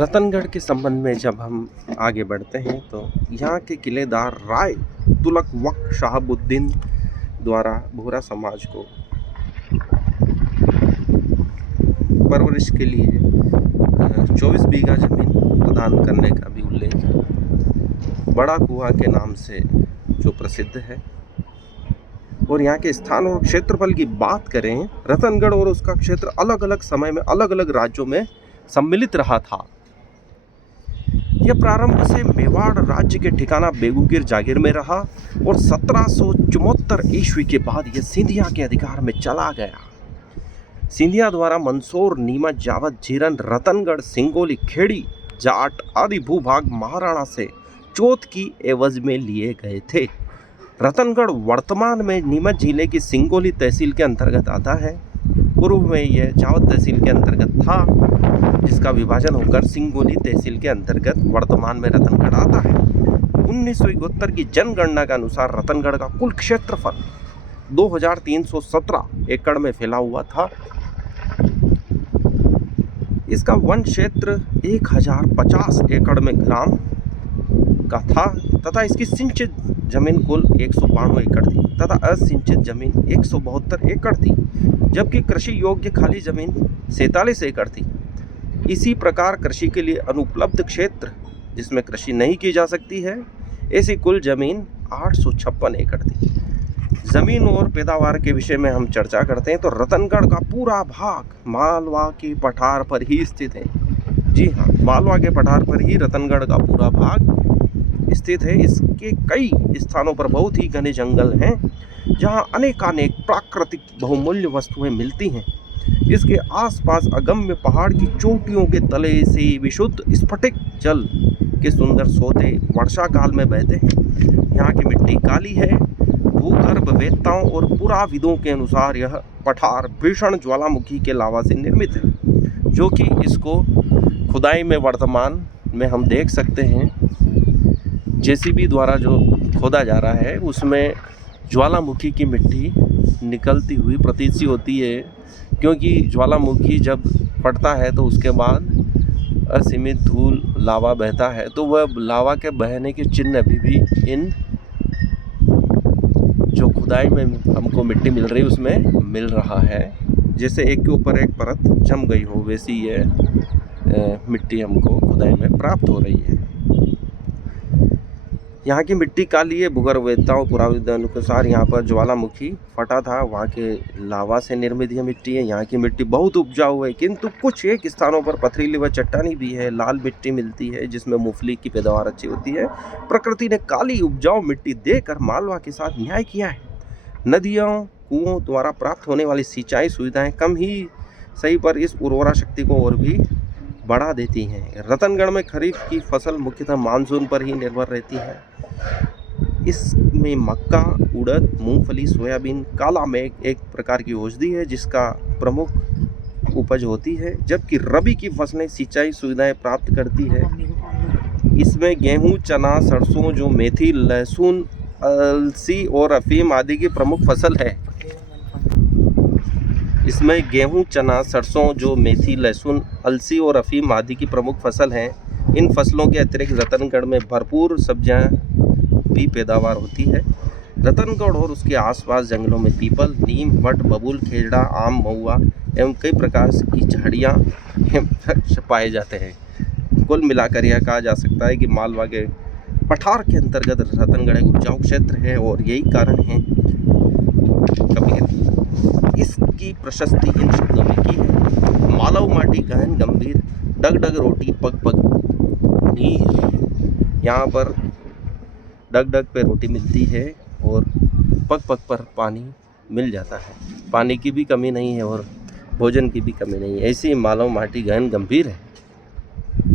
रतनगढ़ के संबंध में जब हम आगे बढ़ते हैं तो यहाँ के किलेदार राय तुगलक वक्त शहाबुद्दीन द्वारा बोहरा समाज को परवरिश के लिए 24 बीघा जमीन प्रदान करने का भी उल्लेख बड़ा कुआं के नाम से जो प्रसिद्ध है। और यहाँ के स्थान और क्षेत्रफल की बात करें, रतनगढ़ और उसका क्षेत्र अलग अलग समय में अलग अलग राज्यों में सम्मिलित रहा था। यह प्रारंभ से मेवाड़ राज्य के ठिकाना बेगूगीर जागीर में रहा और 1774 ईस्वी के बाद यह सिंधिया के अधिकार में चला गया। सिंधिया द्वारा मंदसौर, नीमच, जावद, जीरन, रतनगढ़, सिंगोली, खेड़ी, जाट आदि भूभाग महाराणा से चौथ की एवज में लिए गए थे। रतनगढ़ वर्तमान में नीमच जिले की सिंगोली तहसील के अंतर्गत आता है। पूर्व में यह जावद तहसील के अंतर्गत था, जिसका विभाजन होकर सिंगोली तहसील के अंतर्गत वर्तमान में रतनगढ़ आता है। 1971 की जनगणना के अनुसार रतनगढ़ का कुल क्षेत्रफल 2317 एकड़ में फैला हुआ था। इसका वन क्षेत्र 1050 एकड़ में ग्राम का था तथा इसकी सिंचित जमीन कुल 192 एकड़ थी तथा असिंचित जमीन 172 एकड़ थी, जबकि कृषि योग्य खाली जमीन 47 एकड़ थी। इसी प्रकार कृषि के लिए अनुपलब्ध क्षेत्र जिसमें कृषि नहीं की जा सकती है, ऐसी कुल जमीन 856 एकड़ थी। जमीन और पैदावार के विषय में हम चर्चा करते हैं तो रतनगढ़ का पूरा भाग मालवा के पठार पर ही स्थित है। जी हाँ, मालवा के पठार पर ही रतनगढ़ का पूरा भाग स्थित है। इसके कई स्थानों पर बहुत ही घने जंगल हैं, जहां अनेकानेक प्राकृतिक बहुमूल्य वस्तुएं मिलती हैं। इसके आसपास अगम्य पहाड़ की चोटियों के तले से विशुद्ध स्फटिक जल के सुंदर सोते वर्षा काल में बहते हैं। यहाँ की मिट्टी काली है। भूगर्भ वेत्ताओं और पुराविदों के अनुसार यह पठार भीषण ज्वालामुखी के लावा से निर्मित है, जो कि इसको खुदाई में वर्तमान में हम देख सकते हैं। जेसीबी द्वारा जो खोदा जा रहा है उसमें ज्वालामुखी की मिट्टी निकलती हुई प्रतीत सी होती है, क्योंकि ज्वालामुखी जब फटता है तो उसके बाद असीमित धूल लावा बहता है, तो वह लावा के बहने के चिन्ह अभी भी इन जो खुदाई में हमको मिट्टी मिल रही है उसमें मिल रहा है। जैसे एक के ऊपर एक परत जम गई हो, वैसी ये मिट्टी हमको खुदाई में प्राप्त हो रही है। यहाँ की मिट्टी काली है। भूगर्भवेत्ताओं पुराविदों के अनुसार यहाँ पर ज्वालामुखी फटा था, वहाँ के लावा से निर्मित यह मिट्टी है। यहाँ की मिट्टी बहुत उपजाऊ है, किंतु कुछ एक स्थानों पर पथरीली व चट्टानी भी है। लाल मिट्टी मिलती है जिसमें मूंगफली की पैदावार अच्छी होती है। प्रकृति ने काली उपजाऊ मिट्टी देकर मालवा के साथ न्याय किया है। नदियों कुओं द्वारा प्राप्त होने वाली सिंचाई सुविधाएं कम ही सही पर इस उर्वरा शक्ति को और भी बढ़ा देती हैं। रतनगढ़ में खरीफ की फसल मुख्यतः मानसून पर ही निर्भर रहती है। इसमें मक्का, उड़द, मूंगफली, सोयाबीन, काला मेघ एक प्रकार की औषधि है जिसका प्रमुख उपज होती है, जबकि रबी की फसलें सिंचाई सुविधाएं प्राप्त करती है। इसमें गेहूं, चना, सरसों, जो मेथी, लहसुन, अलसी और अफीम आदि की प्रमुख फसल है। इसमें गेहूं, चना, सरसों, जो मेथी, लहसुन, अलसी और अफीम आदि की प्रमुख फसल हैं। इन फसलों के अतिरिक्त रतनगढ़ में भरपूर सब्जियां भी पैदावार होती है। रतनगढ़ और उसके आसपास जंगलों में पीपल, नीम, वट, बबूल, खेजड़ा, आम, महुआ एवं कई प्रकार की झाड़ियाँ वृक्ष पाए जाते हैं। कुल मिलाकर यह कहा जा सकता है कि मालवा के पठार के अंतर्गत रतनगढ़ एक उपजाऊ क्षेत्र है और यही कारण है कबीर इसकी प्रशस्ति इन शब्दों में की है। मालव माटी गहन गंभीर, डग डग रोटी पग पग नीर। यहाँ पर डग डग पे रोटी मिलती है और पग पग पर पानी मिल जाता है। पानी की भी कमी नहीं है और भोजन की भी कमी नहीं है। ऐसी मालव माटी गहन गंभीर है।